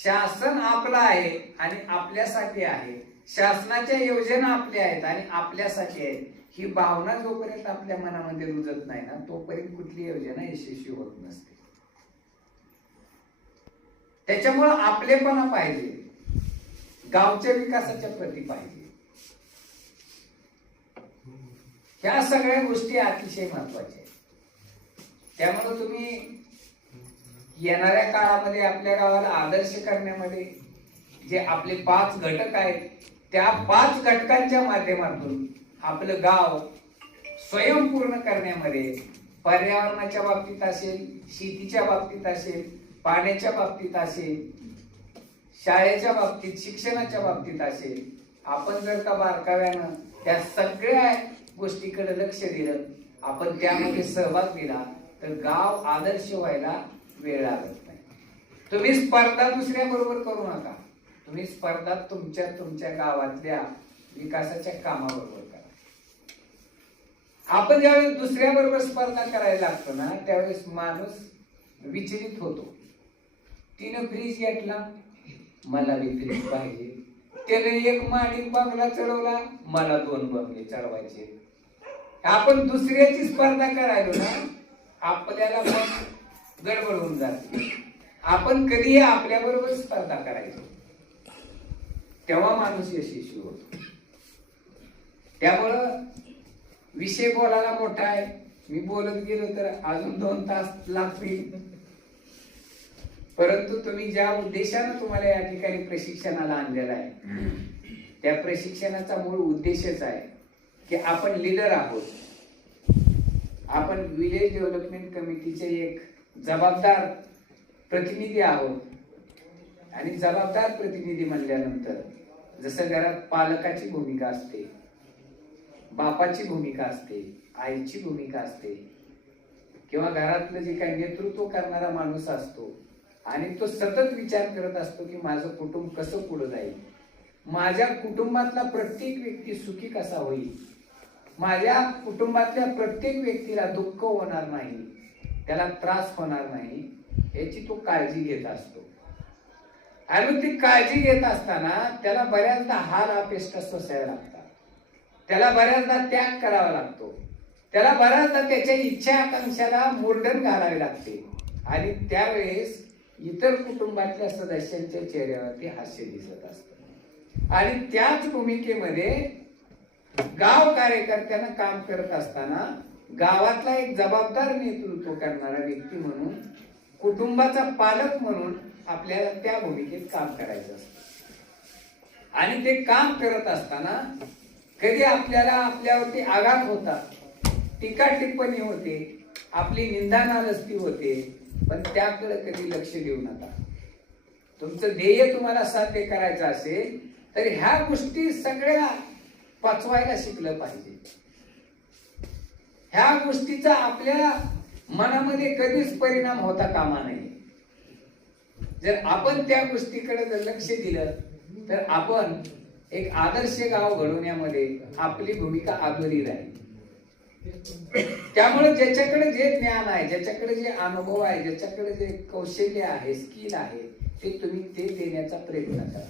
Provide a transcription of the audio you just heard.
शासन आपलं आहे आणि आपल्यासाठी आहे, शासनाच्या योजना आपल्या आहेत आणि आपल्यासाठी आहेत, ही भावना जोपर्यंत आपल्या मनामध्ये रुजत नाही ना तोपर्यंत कुठली योजना यशस्वी होत नसते. त्याच्यामुळं आपलेपणा पाहिजे, गावच्या विकासाच्या प्रती पाहिजे. ह्या सगळ्या गोष्टी अतिशय महत्वाच्या आहेत. त्यामुळे तुम्ही येणाऱ्या काळामध्ये आपल्या गावाला आदर्श करण्यामध्ये जे आपले 5 घटक आहेत त्या 5 घटकांच्या माध्यमातून आपलं गाव स्वयंपूर्ण करण्यामध्ये, पर्यावरणाच्या बाबतीत असेल, शेतीच्या बाबतीत असेल, पाण्याच्या बाबतीत असेल, शाळेच्या बाबतीत, शिक्षणाच्या बाबतीत असेल, आपण जर का बारकाव्यानं त्या सगळ्या गोष्टीकडे लक्ष दिलं, आपण त्यामध्ये सहभाग दिला तर गाव आदर्श व्हायला वेळ लागत नाही. तुम्ही स्पर्धा दुसऱ्या बरोबर करू नका, तुम्ही स्पर्धा तुमच्या गावातल्या विकासाच्या कामाबरोबर करा. आपण ज्यावेळेस दुसऱ्या बरोबर स्पर्धा करायला लागतो ना त्यावेळेस माणूस विचलित होतो. तिनं फ्रीज घेतला, मला बी फ्रीज पाहिजे. त्याने 1 माणिक बंगला चढवला, मला 2 बंगले चढवायचे. आपण दुसऱ्याची स्पर्धा करायलो ना आपल्याला मग गडबड होऊन जाते. आपण कधी आपल्या बरोबर स्पर्धा करायचो तेव्हा माणूस यशस्वी होतो. त्यामुळं विषय बोलायला मोठा आहे, मी बोलत गेलो तर अजून 2 तास लागतील. परंतु तुम्ही ज्या उद्देशानं तुम्हाला या ठिकाणी प्रशिक्षणाला आणलेला आहे त्या प्रशिक्षणाचा मूळ उद्देशच आहे की आपण लीडर आहोत, आपण विलेज डेव्हलपमेंट कमिटीचे एक जबाबदार प्रतिनिधी आहोत. आणि जबाबदार प्रतिनिधी म्हणल्यानंतर जसं घरात पालकाची भूमिका असते, बापाची भूमिका असते, आईची भूमिका असते, किंवा घरातलं जे काही नेतृत्व करणारा माणूस असतो आणि तो सतत विचार करत असतो की माझं कुटुंब कसं पुढे जाईल, माझ्या कुटुंबातला प्रत्येक व्यक्ती सुखी कसा होईल, माझ्या कुटुंबातल्या प्रत्येक व्यक्तीला दुःख होणार नाही, त्याला त्रास होणार नाही, याची तो काळजी घेत असतो. आणि ती काळजी घेत असताना त्याला बऱ्याचदा हाल अपेष्ट सोसायला लागतात, त्याला बऱ्याचदा त्याग करावा लागतो, त्याला बऱ्याचदा त्याच्या इच्छा आकांक्षाला मुरडण घालावी लागते. आणि त्यावेळेस इतर कुटुंबातल्या सदस्यांच्या चेहऱ्यावरती हास्य दिसत असतं. आणि त्याच भूमिकेमध्ये गाव कार्यकर्त्यानं काम करत असताना गावातला एक जबाबदार नेतृत्व करणारा व्यक्ती म्हणून, कुटुंबाचा पालक म्हणून आपल्याला त्या भूमिकेत काम करायचं असतं. आणि ते काम करत असताना कधी आपल्याला आपल्यावरती आघात होतात, टीका टिप्पणी होते, आपली निंदा नालस्ती होते, पण त्याकडे कधी लक्ष देऊ नका. तुमचं ध्येय तुम्हाला साध्य करायचं असेल तर ह्या गोष्टी सगळ्या पचवायला शिकलं पाहिजे. ह्या गोष्टीचा आपल्या मनामध्ये कधीच परिणाम होता कामा नये. जर आपण त्या गोष्टीकडे जर लक्ष दिलं तर आपण एक आदर्श गाव घडवण्यामध्ये आपली भूमिका अधुरी राहील. त्यामुळे ज्याच्याकडे जे ज्ञान आहे, ज्याच्याकडे जे अनुभव आहे, ज्याच्याकडे जे कौशल्य आहे, स्किल आहे, ते तुम्ही ते देण्याचा प्रयत्न करा.